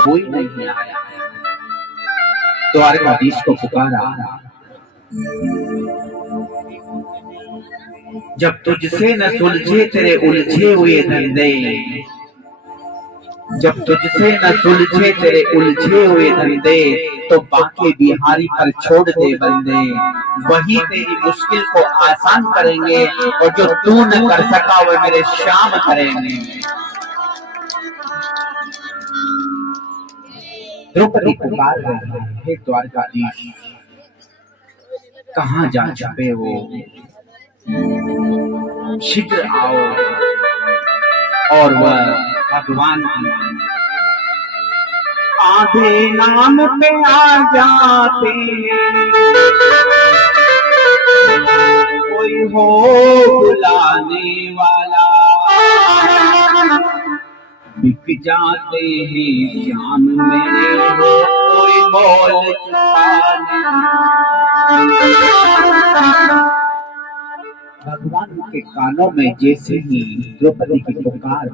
कोई नहीं आया, द्वारकाधीश को पुकारा। जब तुझसे न सुलझे तेरे उलझे हुए धंधे, जब तुझसे न सुलझे तेरे उलझे हुए धंधे, तो बाकी बिहारी पर छोड़ दे बंदे। वही तेरी मुश्किल को आसान करेंगे, और जो तू न कर सका वो मेरे श्याम करेंगे। द्रौपदी पुकार रही है, द्वारकाधीश कहाँ जा छुपे हो, शीघ्र आओ। और वह भगवान आधे नाम पे आ जाते, कोई हो बुलाने वाला, बिक जाते हैं श्याम मेरे हो कोई मोल चुकाने। भगवान के कानों में जैसे ही द्रौपदी की पुकार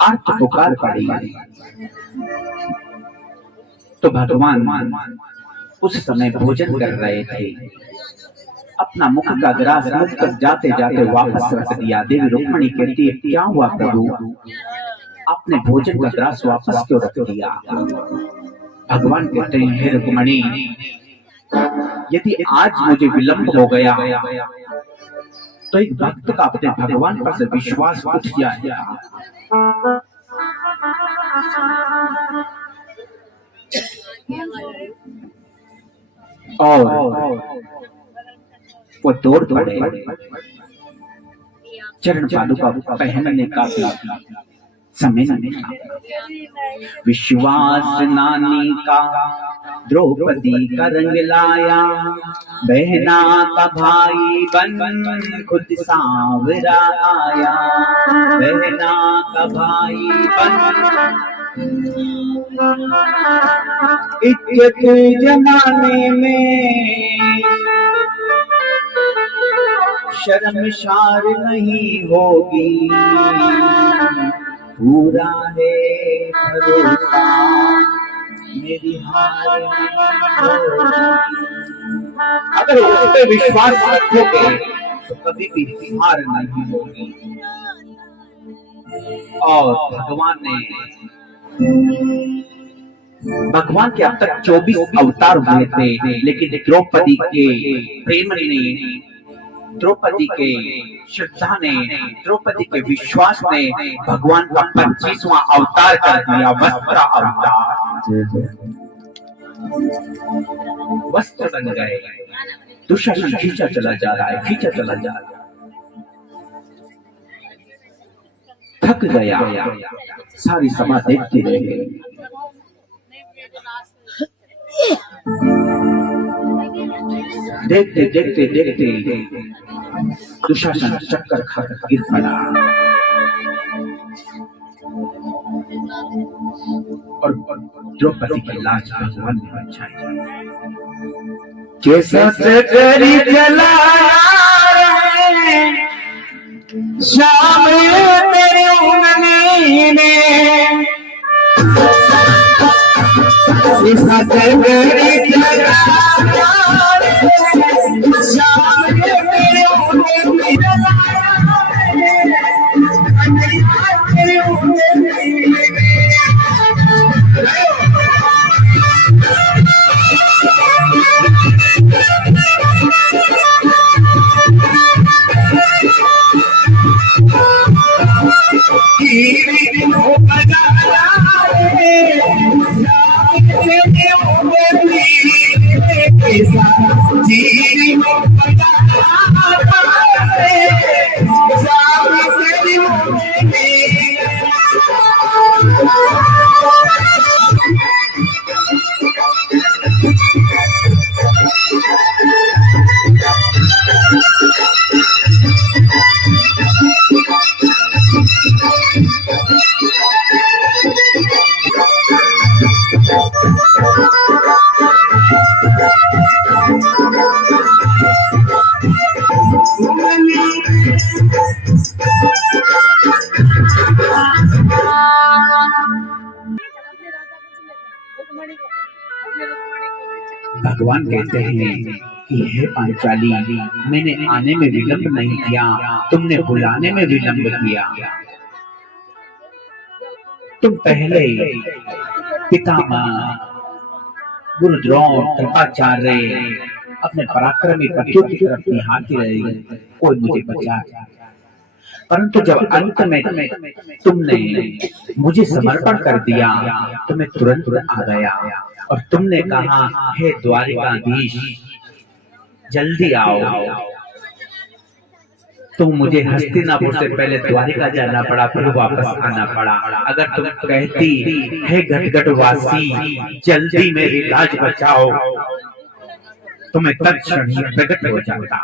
आर्त पुकार पड़ी, तो भगवान उस समय भोजन कर रहे थे। अपना मुख का ग्रास मुख तक जाते जाते वापस रख दिया। देवी रुक्मिणी कहती है, क्या हुआ प्रभु, आपने भोजन का ग्रास वापस क्यों रख दिया? भगवान कहते हैं, हे रुक्मिणी, यदि आज मुझे विलंब हो गया तो एक भक्त का अपने भगवान पर से विश्वास उठ जाएगा। और वो दौड़ पड़े, चरण पादुका पहनने का समय नहीं था। विश्वास नानी का द्रौपदी का रंग लाया, बहना का भाई बन खुद सांवरा आया, बहना का भाई बन। इज्जत जमाने में शर्मशार नहीं होगी, पूरा है भरोसा मेरी हार अगर उस पे विश्वास रखोगे तो कभी भी हार नहीं होगी। और भगवान के अब तक 24 अवतार हुए थे, लेकिन द्रौपदी के प्रेम ने, द्रौपदी के श्रद्धा ने, द्रौपदी के विश्वास ने भगवान का 25वां अवतार कर दिया, वस्त्र अवतार। वस्त्र बन गए। दुशासन खींचा चला जा रहा है, खींचा चला जा रहा है, थक गया। सारी सभा देखती रह गई। देखते देखते देखते दुशासन चक्कर खाकर गिर पड़ा और द्रौपदी की लाश भगवान ने बचाई। कैसा करी चला शाम तेरे उंगली में, कैसा करी चला शाम तेरे उंगली में भगवान कहते हैं कि हे पांचाली, मैंने आने में विलंब नहीं किया, तुमने बुलाने में विलंब किया। तुम पहले पितामह गुरु द्रोण कृपाचार्य अपने पराक्रमी पतियों की तरफ निहारती रही, कोई मुझे बचा, परंतु जब अंत में तुमने मुझे समर्पण कर दिया तो मैं तुरंत आ गया और तुमने कहा, हे द्वारिकाधीश जल्दी आओ। तुम मुझे हस्तिनापुर से पहले द्वारिका जाना पड़ा, फिर वापस आना पड़ा। अगर तुम कहती, हे घटघटवासी जल्दी मेरी लाज बचाओ, तो मैं तत्क्षण ही प्रकट हो जाता।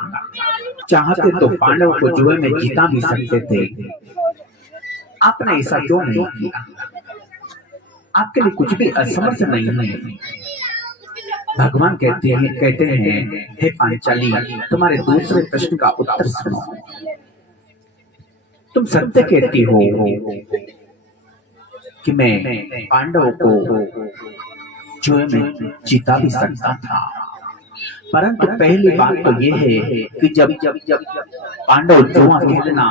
चाहते तो पांडव को जुए में जीता भी सकते थे, आपने ऐसा क्यों नहीं किया? आपके लिए कुछ भी असमर्थ नहीं है। भगवान कहते हैं हे पांचाली, तुम्हारे दूसरे प्रश्न का उत्तर सुनो। तुम सत्य कहती हो कि मैं पांडवों को जुए में जीता भी सकता था, परंतु पहली बात तो यह है कि जब पांडव जुआ खेलना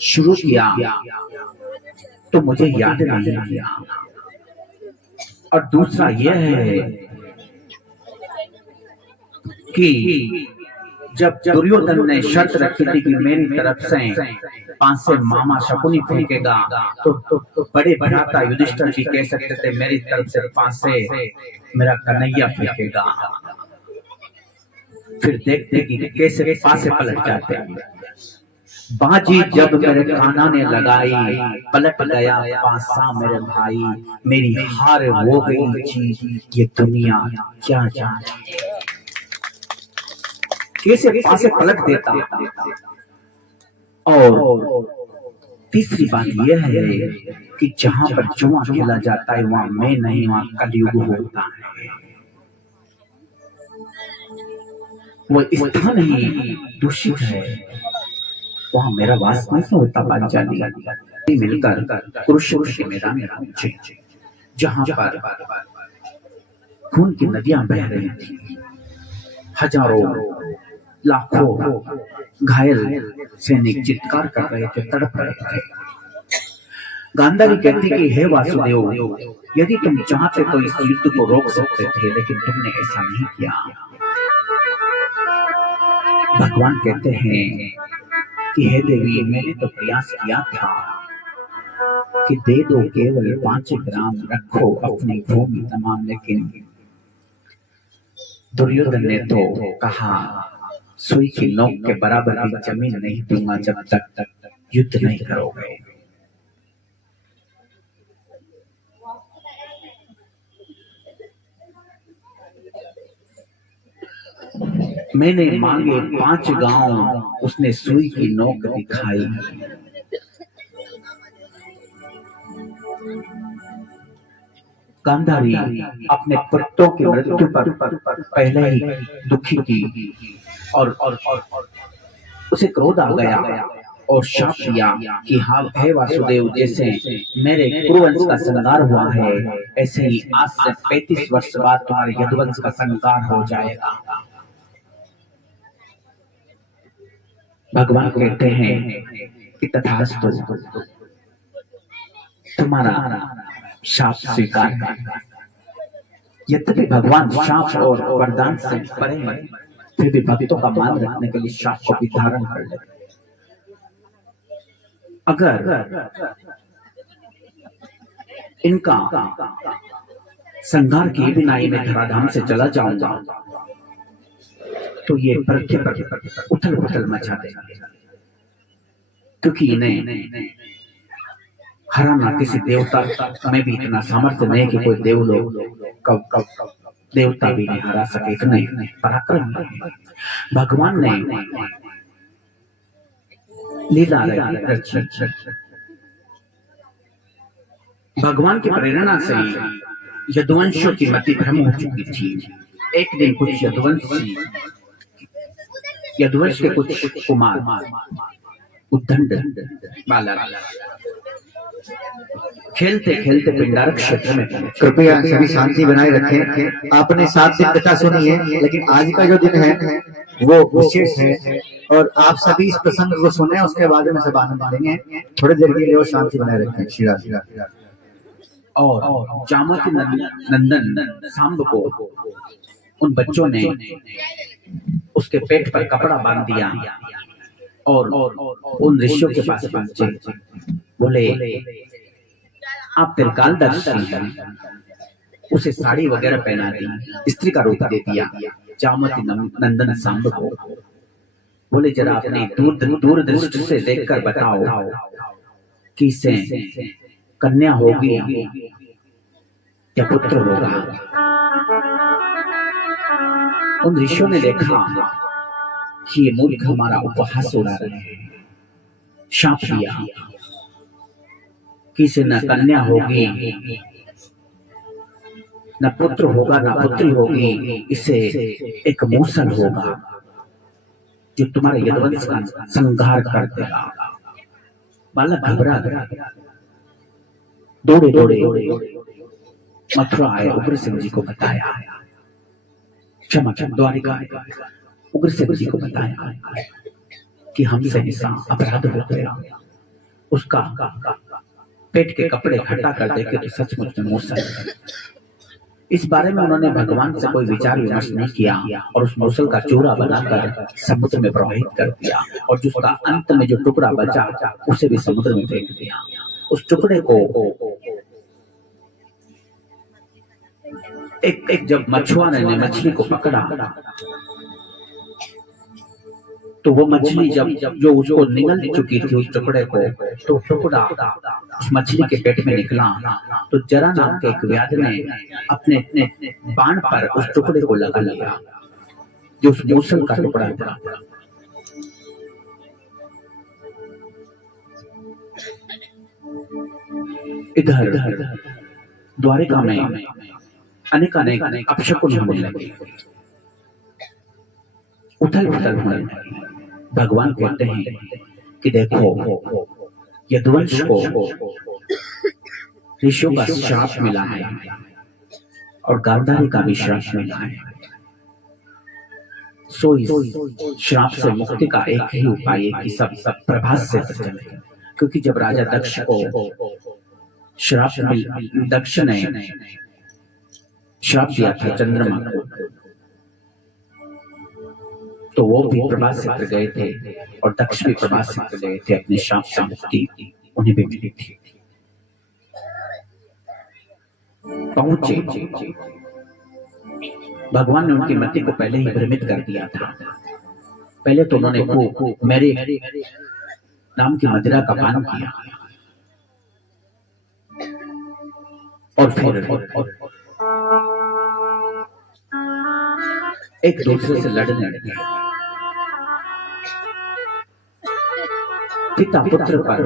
शुरू किया तो मुझे याद नहीं किया, और दूसरा यह है कि जब दुर्योधन ने शर्त रखी थी कि मेरी तरफ से 5 से मामा शकुनी फेंकेगा, तो बड़े भ्राता युधिष्ठिर जी कह सकते थे मेरी तरफ से 5 से मेरा कन्हैया फेंकेगा। फिर देखते कि कैसे पासे पलट जाते हैं। बाजी जब मेरे काना ने लगाई, पलट गया पासा मेरे भाई, मेरी हार हो गई जी, ये दुनिया क्या जाने। कैसे पासे पलट देता। और तीसरी बात यह है कि जहां पर जुआ खेला जाता है वहां मैं नहीं, वहां कलयुग होता है। वो स्थान ही दूषित है, वहां मेरा वास नहीं होता। पांचाली मिलकर कुरुक्षेत्र के मैदान में पहुंचे, जहां पर खून की नदियां बह रही थी। हजारों लाखों घायल सैनिक चित्कार कर रहे थे, तड़प रहे थे। गांधारी कहती कि हे वासुदेव, यदि तुम चाहते तो इस युद्ध को रोक सकते थे, लेकिन तुमने ऐसा नहीं किया। भगवान कहते हैं कि हे देवी, मैंने तो प्रयास किया था कि दे दो केवल 5 ग्राम, रखो अपनी भूमि तमाम, लेकिन दुर्योधन ने तो कहा सुई की नोक के बराबर भी जमीन नहीं दूंगा जब तक युद्ध नहीं करोगे। मैंने मांगे 5 गांव, उसने सुई की नोक दिखाई। गांधारी अपने पुत्रों की मृत्यु पर पहले ही दुखी थी और उसे क्रोध आ गया और शाप दिया कि हाँ हे वासुदेव, जैसे मेरे कुरुवंश का संहार हुआ है, ऐसे ही आज से 35 वर्ष बाद तुम्हारे यदुवंश का संहार हो जाएगा। भगवान कहते हैं कि तथास्तु, तुम्हारा शाप स्वीकार कर। यद्यपि भगवान शाप और वरदान से परे हैं, फिर भी भक्तों का मान रखने के लिए शाप को भी धारण कर लेते। अगर इनका संहार किए बिना ही मैं धराधाम से चला जाऊंगा तो ये पृथ्वी पर उथल पुथल मचा देगा, क्योंकि इन्हें हराना किसी देवता में भी इतना सामर्थ्य नहीं कि कोई देवलोक कब देवता भी नहीं हरा सके, इतने पराक्रम है। भगवान ने लीला रची। भगवान की प्रेरणा से यदुवंशों की मति भ्रम हो चुकी थी। एक दिन कुछ यदुवंश के कुछ कुमार उद्दंड बालक खेलते खेलते पिंडारक क्षेत्र में पहुंचे। कृपया सभी शांति बनाए रखें। आपने 7 दिन कथा सुनी है, लेकिन आज का जो दिन है वो विशेष है और आप सभी इस प्रसंग को सुने, उसके बाद में सब आनंद लेंगे। थोड़ी देर के लिए वो शांति बनाए रखें। श्री और जामवती नंदन सांब को उन बच्चों ने उसके पेट पर कपड़ा बांध दिया और उन ऋषियों के पास पहुंचे। बोले, आप तिरकाल दर्शी हैं। उसे साड़ी वगैरह पहना दी, स्त्री का रूप दे दिया जामवती नंदन सांब को। बोले, जरा अपने दूर दृष्टि से देखकर बताओ कि इसे कन्या होगी या पुत्र होगा। उन ऋषियों ने देखा कि ये मूर्ख हमारा उपहास उड़ा रहे हैं, शाप दिया कि इसे न कन्या होगी न पुत्र होगा न पुत्री होगी, इसे एक मूसल होगा जो तुम्हारे यदुवंश का संहार कर देगा। बालक घबरा गया, दौड़े मथुरा आए, उग्रसेन जी को बताया, क्षमा द्वारिका उग्रसेन जी को बताया कि हमसे ऐसा अपराध हो गया। उसका पेट के कपड़े हटा कर देखे तो सचमुच में मूसल है। इस बारे में उन्होंने भगवान से कोई विचार विमर्श नहीं किया और उस मूसल का चूरा बनाकर समुद्र में प्रवाहित कर दिया और जिसका अंत में जो टुकड़ा बचा उसे भी समुद्र में फेंक दिया। उस टुकड़े को एक जब मछुआरे ने मछली को पकड़ा तो वो मछली जब जो उसको निगल चुकी थी उस टुकड़े को, तो टुकड़ा उस मछली के पेट में निकला। तो जरा नाम के एक व्याध ने अपने बाण पर उस टुकड़े को लगा लिया जो उस मूसल का टुकड़ा था। इधर द्वारिका में अनेक अपशकुन होने लगे, उथल पुथल होने लगी। भगवान कहते हैं कि देखो, यदुवंश को ऋषियों का श्राप मिला है और गांधारी का भी श्राप मिला है। सो इस श्राप से मुक्ति का एक ही उपाय है कि सब प्रभास से बचें। क्योंकि जब राजा दक्ष को दक्ष ने श्राप दिया था चंद्रमा को, तो वो भी प्रभास क्षेत्र गए थे और दक्ष भी प्रभास क्षेत्र गए थे, अपने श्राप से मुक्ति उन्हें भी मिली थी। पहुंचे, भगवान ने उनकी मति को पहले ही भ्रमित कर दिया था। पहले तो उन्होंने मेरे नाम की मदिरा का पान किया और फिर एक दूसरे से लड़ने लगे। पिता पुत्र पर,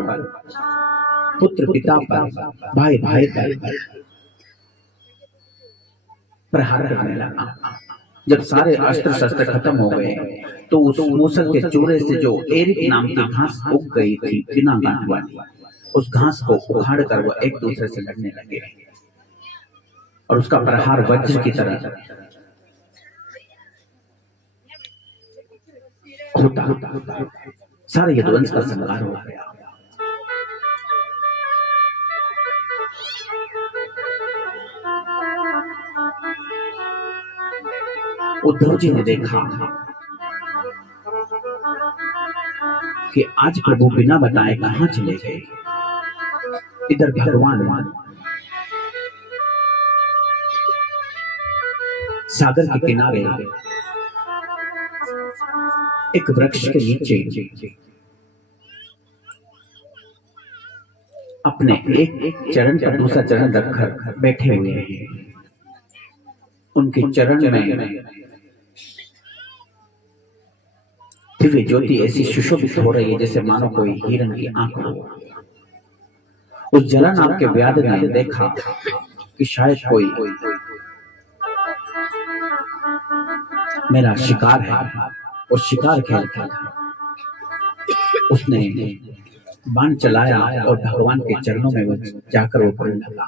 पुत्र पिता पर, भाई भाई पर प्रहार करने लगा। जब सारे अस्त्र शस्त्र खत्म हो गए तो उस मूसल के चूरे से जो एरिक नाम की घास उग गई थी बिना गांठ वाली, उस घास को उखाड़ कर वो एक दूसरे से लड़ने लगे और उसका प्रहार वज्र की तरह होता सारे यदुवंश का संहार हो गया। उद्धव जी ने देखा कि आज प्रभु बिना बताए कहां चले गए। इधर भगवान सागर के किनारे एक वृक्ष के नीचे अपने एक चरण पर दूसरा चरण रखकर बैठे हुए हैं। उनके चरण में दिव्य ज्योति ऐसी सुशोभित हो रही है जैसे मानो कोई हिरण की आंख हो। उस जलानाम के व्याध ने देखा कि शायद कोई मेरा शिकार है और शिकार खेल था। उसने बाण चलाया और भगवान के चरणों में वो जाकर वो पड़ने लगा।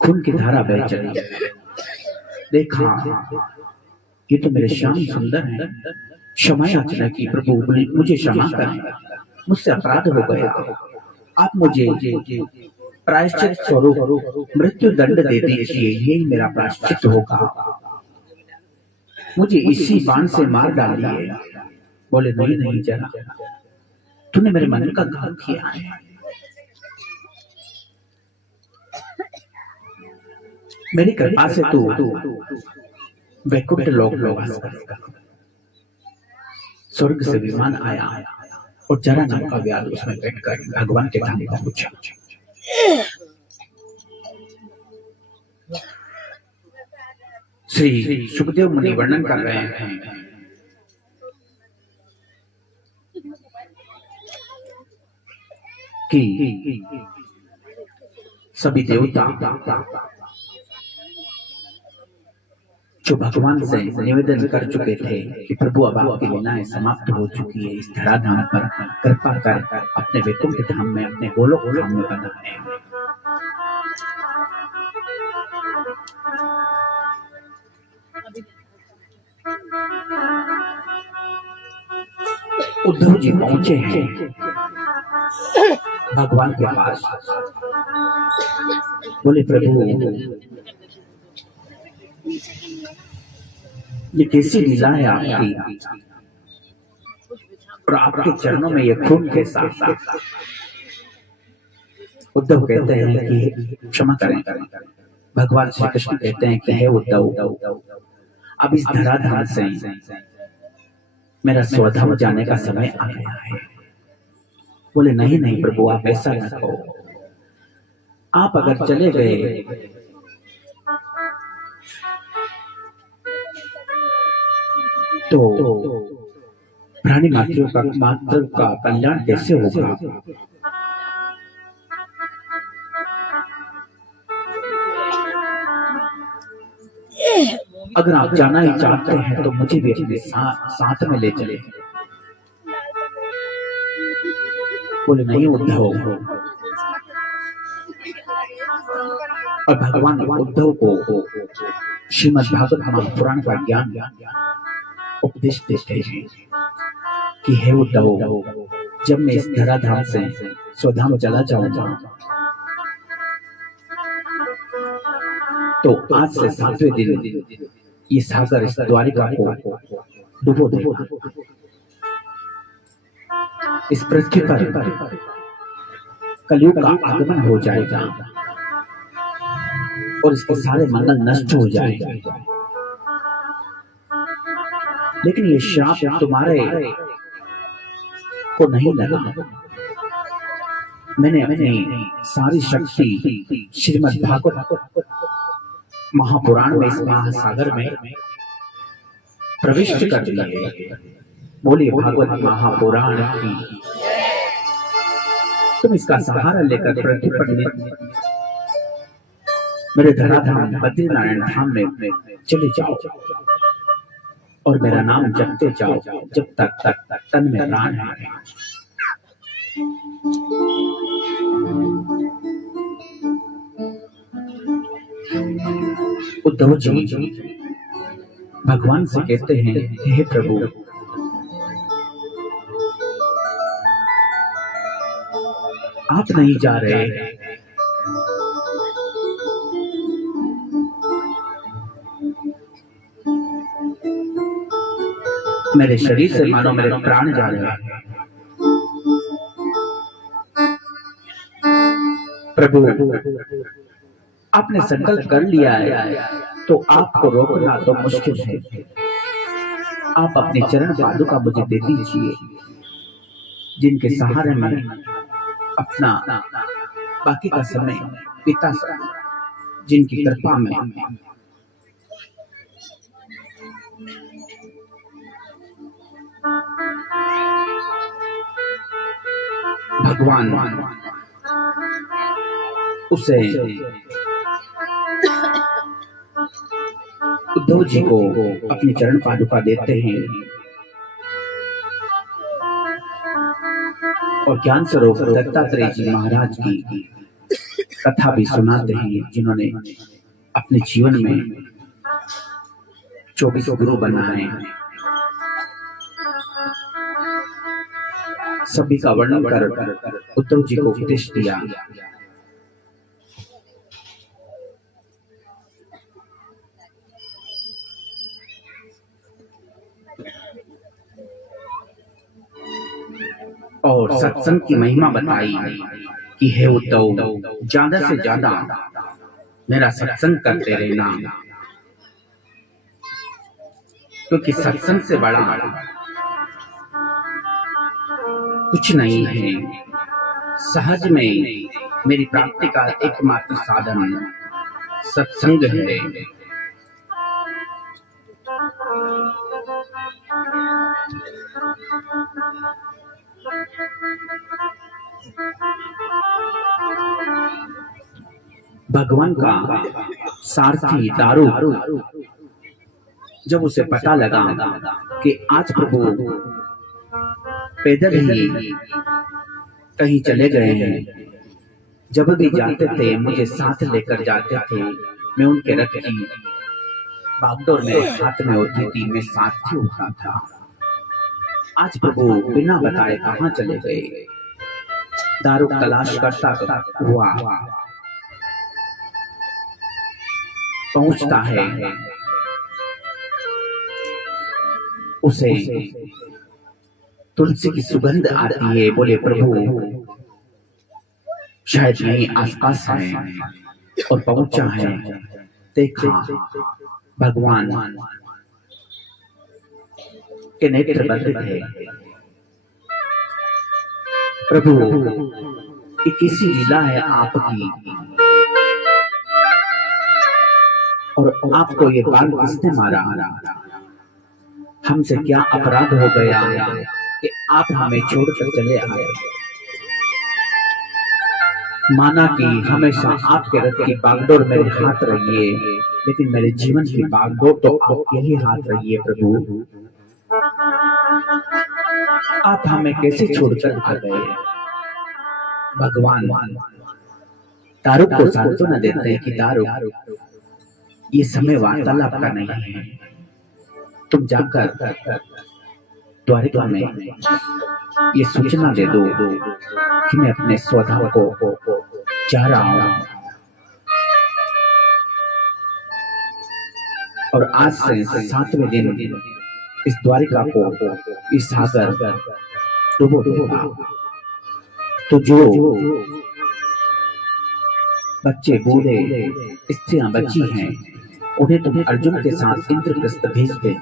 खून की धारा बह चली। देखा ये तो मेरे श्याम सुंदर है। क्षमा याचना की, प्रभु मुझे क्षमा करें, मुझसे अपराध हो गया। आप मुझे प्रायश्चित स्वरूप मृत्यु दंड दे दीजिए, यही मेरा प्रायश्चित होगा। मुझे इसी बाण से मार डालिए। बोले नहीं नहीं, जरा तूने मेरे मन का घात किया है। मेरी कृपा से तू वैकुंठ लोक स्वर्ग से विमान आया और जरा नाम का व्याध उसमें बैठकर भगवान के धाम पहुंचा। श्री सुखदेव मुनि वर्णन कर रहे हैं कि सभी देवता जो भगवान से निवेदन कर चुके थे कि प्रभु अब आपकी लीलाएं समाप्त हो चुकी है, इस धराधाम पर कृपा कर अपने वैकुंठ धाम में, अपने गोलोक धाम में बनाए। उद्धव जी पहुंचे हैं भगवान के पास। बोले प्रभु ये कैसी लीला है आपकी, और आपके चरणों में ये खून के साथ। उद्धव कहते हैं कि क्षमा करें। भगवान श्री कृष्ण कहते हैं कि हे उद्धव, अब इस धराधाम से मेरा स्वधाम जाने का समय आ गया है। बोले नहीं नहीं प्रभु, आप ऐसा न कहो। आप अगर चले गए तो प्राणी मात्र का कल्याण कैसे होगा? अगर आप जाना ही चाहते हैं तो मुझे भी अपने साथ में ले चले। बोले नहीं उद्धव। और भगवान उद्धव को श्रीमद् भागवत महापुराण का ज्ञान उपदेश देते हैं कि हे उद्धव, जब मैं इस धराधाम से स्वधाम चला जाऊंगा तो आज से 7वें दिन ये सागर इस द्वारिका को डुबो देगा। इस पृथ्वी पर कलयुग का आगमन हो जाएगा और इसके सारे मंगल नष्ट हो जाएगा। लेकिन ये श्राप तुम्हारे को नहीं लगा। मैंने अपनी सारी शक्ति श्रीमद् भागवत महापुराण में, इस महासागर में प्रविष्ट कर दी है। बोलिए भागवत महापुराण की। तुम इसका सहारा लेकर पृथ्वी पर मेरे धराधाम बद्रीनारायण धाम में चले जाओ और मेरा नाम जपते जाओ जब तक तन में प्राण है। उद्धव जी भगवान से कहते हैं, हे प्रभु, आप नहीं जा रहे, मेरे शरीर से मानो मेरे प्राण जा रहे हैं। प्रभु आपने संकल्प कर लिया है तो आपको रोकना तो मुश्किल है। आप अपने चरण पादुका मुझे दे दीजिए, जिनके सहारे में अपना बाकी का समय पिता जिनकी कृपा में भगवान उसे उद्धव जी को अपनी चरण पादुका देते हैं और ज्ञान स्वरूप दत्तात्रेय जी महाराज की कथा भी सुनाते हैं, जिन्होंने अपने जीवन में 24 गुरु बनाए। सभी का वर्णन कर उद्धव जी को उपदेश दिया। और सत्संग की महिमा बताई कि हे उद्धव, ज्यादा से ज्यादा मेरा सत्संग करते रहना, क्योंकि सत्संग से बड़ा कुछ नहीं है। सहज में मेरी प्राप्ति का एकमात्र साधन सत्संग है। भगवान का सारथी दारू जब उसे पता लगा कि आज प्रभु पैदल ही कहीं चले गए हैं, जब भी जाते थे मुझे साथ लेकर जाते थे, मैं उनके रथ की बागडोर मेरे हाथ में होती थी, मैं सारथी होता था। आज प्रभु बिना बताए कहाँ चले गए। दारू तलाश करता हुआ पहुंचता है, उसे तुलसी की सुगंध आती है। बोले प्रभु शायद यहीं आसपास है, और पहुंचा है, देखा भगवान के नेत्र बंद थे। प्रभु ये किसी लीला है आपकी, और आपको ये बाल किसने मारा? हमसे क्या अपराध हो गया कि आप हमें छोड़कर चले आए? माना कि हमेशा आपके रथ की बागडोर मेरे हाथ रही है, लेकिन मेरे जीवन की बागडोर तो आपके ही हाथ रही है। प्रभु आप हमें कैसे छोड़कर आ गए? भगवान दारू को सांत्वना देते हैं कि दारू ये समय वार्तालाप का नहीं है, तुम जाकर द्वारिका में ये सूचना दे दो कि मैं अपने स्वधाम को जा रहा हूं, और आज से 7वें दिन इस द्वारिका को इस सागर डुबो देगा। तो जो बच्चे बूढ़े स्त्रियां बची हैं, उन्हें तुम अर्जुन के साथ इंद्रप्रस्थ भेज दे।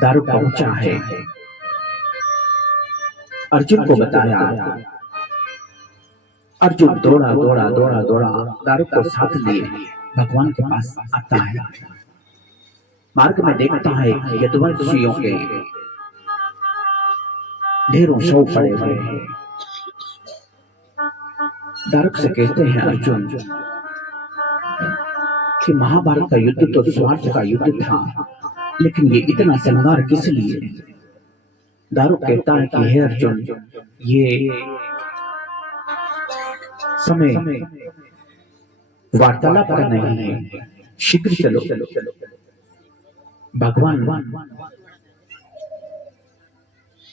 दारू पहुंचा है, अर्जुन को बताया। अर्जुन दौड़ा दौड़ा दौड़ा दौड़ा दारू को साथ लिए भगवान के पास आता है। मार्ग में देखता है कि यदुवंशियों के ढेरों शव पड़े हुए हैं। दारुक से कहते हैं अर्जुन कि महाभारत का युद्ध तो स्वार्थ का युद्ध था, लेकिन ये इतना संहार किस लिए? दारुक कहता है कि हे अर्जुन, ये समय वार्तालाप का नहीं है, शीघ्र चलो। भगवान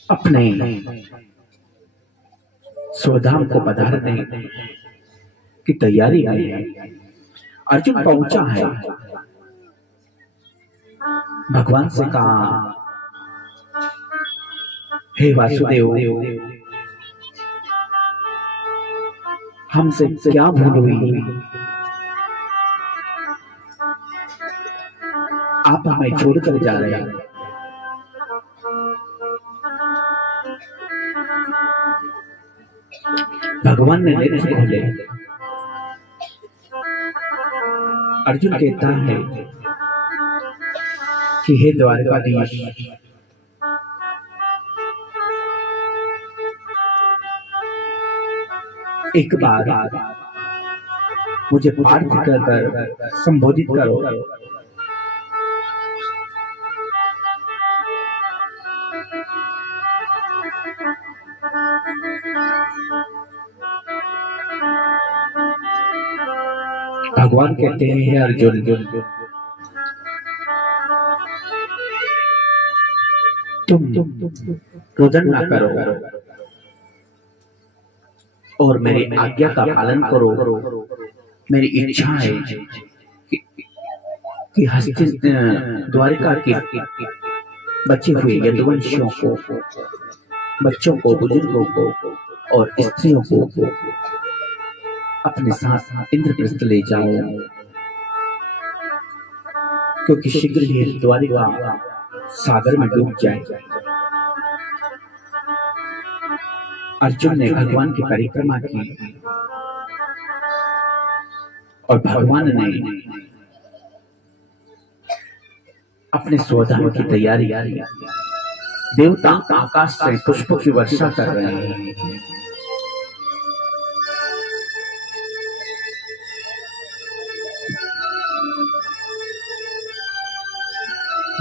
अपने स्वधाम को पधारने की तैयारी में है। अर्जुन पहुंचा है, भगवान से कहा, हे वासुदेव, हमसे क्या भूल हुई? आप हमें छोड़कर जा रहे हैं। भगवान ने नेत्र खोले। अर्जुन कहता है कि हे द्वारकाधीश, एक बार मुझे पार्थ कर संबोधित करो। भगवान कहते हैं अर्जुन, तुम क्रोधन ना करो और मेरी आज्ञा का पालन करो। मेरी इच्छा है कि द्वारिका के बचे हुए यदुवंशियों को, बच्चों को, बुजुर्गों को और स्त्रियों को अपने साथ इंद्रप्रस्थ ले जाओ, क्योंकि शीघ्र ही द्वारिका सागर में डूब जाए। अर्जुन ने भगवान की परिक्रमा की और भगवान ने अपने स्वधाम की तैयारी की। देवता आकाश से पुष्पों की वर्षा कर रहे हैं।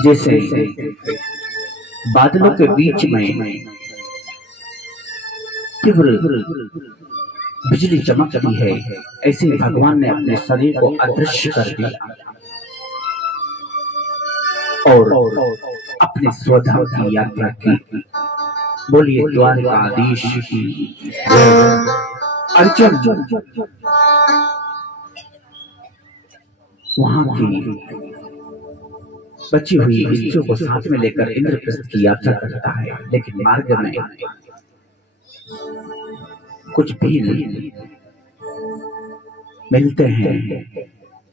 जैसे बादलों के बीच में तीव्र बिजली चमकती है, ऐसे ही भगवान ने अपने शरीर को अदृश्य कर दिया और अपने स्वधाम की यात्रा की। बोलिए द्वारकाधीश की अर्जुन वहां की बची हुई स्त्रियों को साथ में लेकर इंद्रप्रस्थ की यात्रा करता है, लेकिन मार्ग में कुछ भी मिलते हैं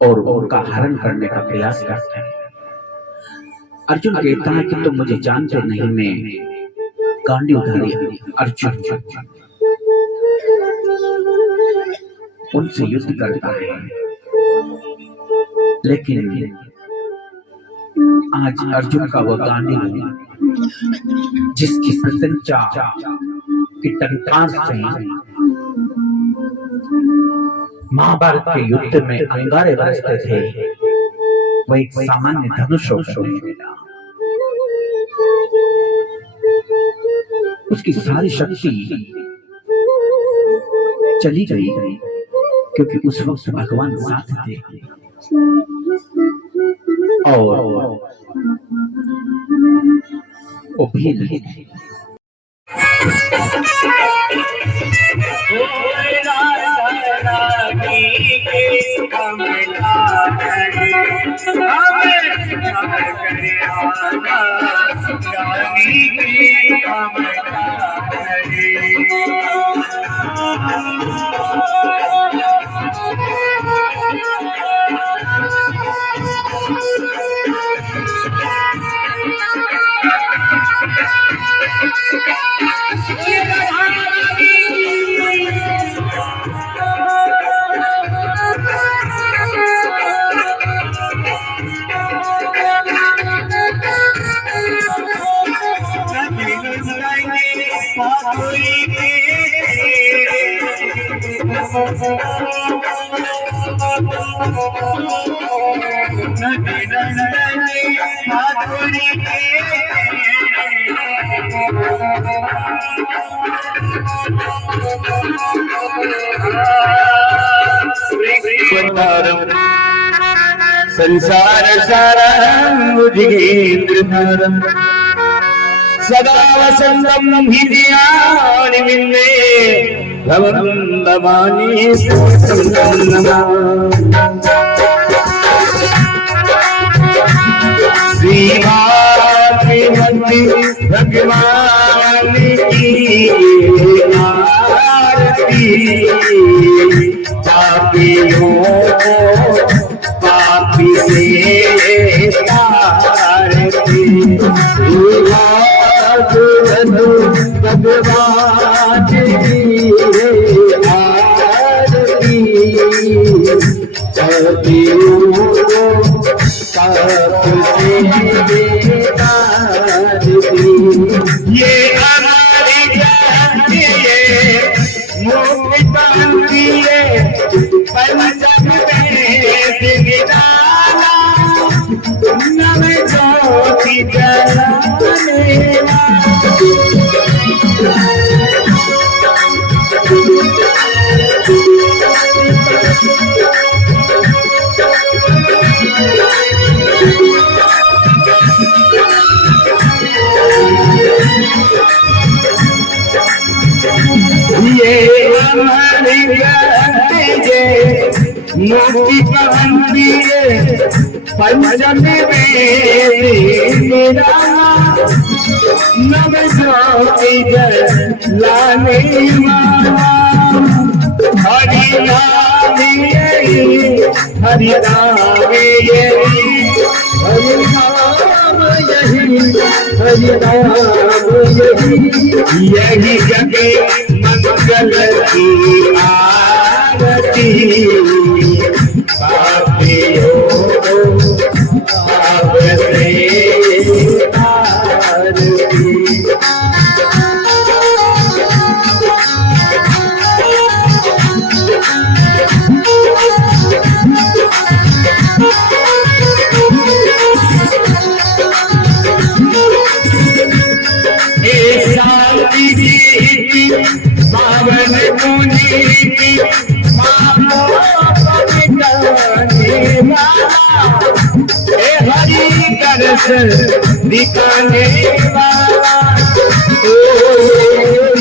और उनका हरण करने का प्रयास करते हैं। अर्जुन कहता है कि तुम मुझे जानते नहीं, मैं गांडीवधारी अर्जुन। उनसे युद्ध करता है, लेकिन आज अर्जुन का वह गांडीव जिसकी प्रत्यंचा की टंकार से महाभारत के युद्ध में अंगारे बरसते थे, वह एक सामान्य धनुष होने लगा। उसकी सारी शक्ति चली गई, क्योंकि उस वक्त भगवान साथ थे और वो भी नहीं थे। संसार सारं बुद्धिन्द्रधारं सदा वसंतं हृदयानि मिन्ने भवं भवानी श्रीमद् भगवान की आरती। पापियों पापी से तारती, भगवान की पापियों को पाप से बेकार दी। ये हमारी जाति है मुक्ति पाती है पंचम में निराला नव ज्योति जलाने ये हमारी जाति मुक्ति पाती है पंचम में निराला नव ज्योति जलाने वाला। हरि नाम यही हरि नाम यही हरि नाम यही हरि नाम यही यही जगे मंगल की आरती। पापियों को पाप से आरती। पावन पुनीति पापों को मिटाने वाला हे हरि दर्श दिखाने वाला। ओ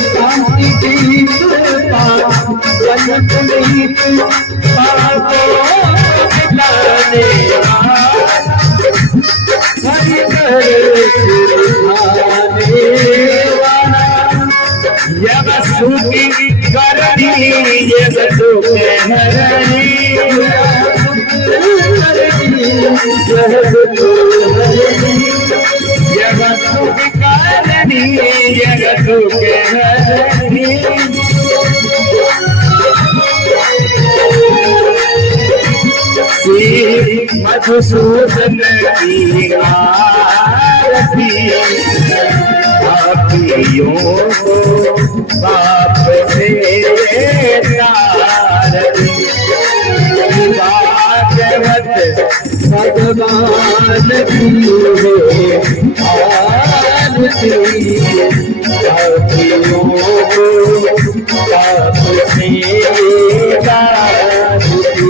शांति की पावन पुनीति पापों को मिटाने वाला हरि दर्श दिखाने वाला। यब सुखी करनी यब सुख हरनी यब सुख करनी यब सुख हरनी। श्री मधुसूदन की आरती। पापियों को पाप से तारती। भागवत भगवान की आरती। पापियों को पाप से तारती।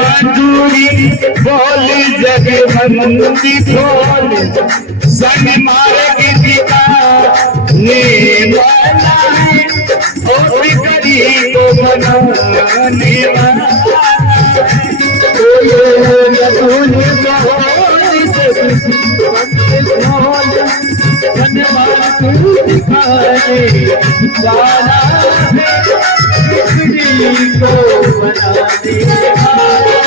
मधुरी बोली जगबंदी बोल संग मार्ग दिखाने वाला है और बिगड़ी को बनाने वाला। मधुरी बोली जगबंदी बोल संग मार्ग दिखाने वाला है बिगड़ी को बनाने वाला।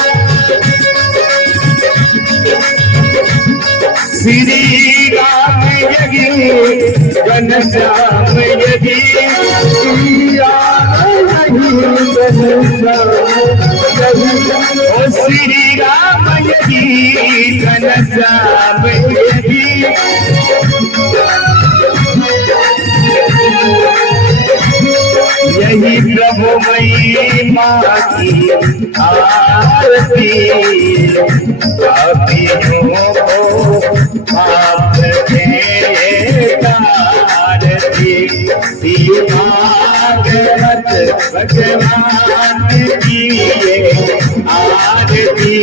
श्री राम यज्ञ घनश्याम यज्ञ श्री राम यज्ञ घनश्याम यज्ञ। यही प्रभु मई माँ की आरती। पापियों को पाप से तारती। भागवत भगवान की आरती।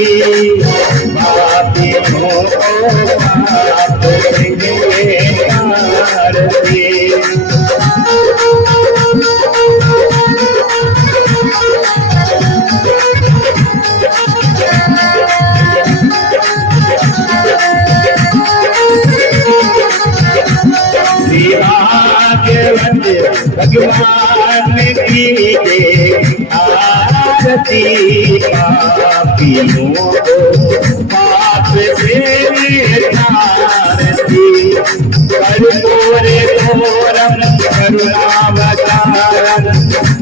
पापियों पाप से तारती। भगवान की दे आरती, पापियों को पाप से तारती। कर्पूरे घोरम करुणावतारम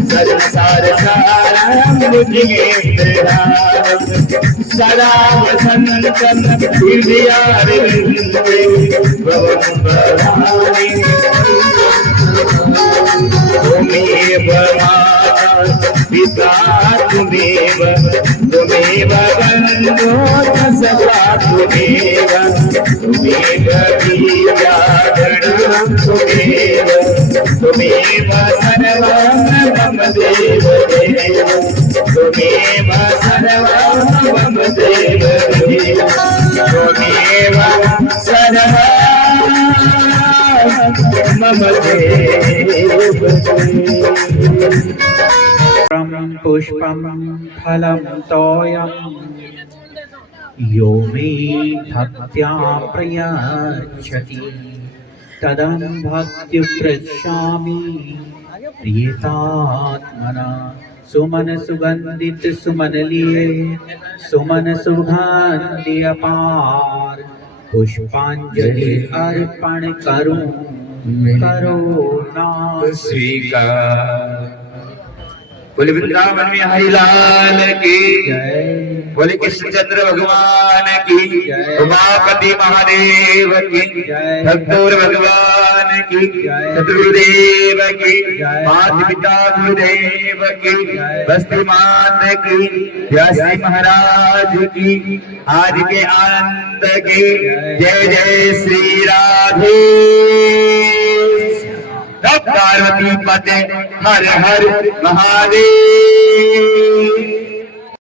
संसार सारम भुजगेन्द्रहारम सदा वसन्तं हृदयारविन्दे भवं भवामि। त्वमेव माता पिता त्वमेव, त्वमेव बन्धो सखा त्वमेव, त्वमेव बीजागणं त्वमेव, त्वमेव सर्वं मम देव देव, त्वमेव सर्वं मम देव देव, त्वमेव सर्वं मम देव। पुष्पं फलं तोयं यो मे भक्त्या प्रयच्छति तदं भक्त्या पृच्छामि प्रियतात्मना। सुमन सुगंधित सुमन लिए सुमन सुगंधि अपार, पुष्पांजलि अर्पण करूं करो नाम स्वीकार। बोले वृंदावन में हरिलाल की जय, बोले कृष्णचंद्र भगवान की, उमापति महादेव की, भक्तोर भगवान की, सतगुरुदेव की, माता पिता गुरुदेव की, बस्ती माता की, व्यासी महाराज की, आज के आनंद की। जय जय श्री राधे पार्वती पते हर हर महादेव।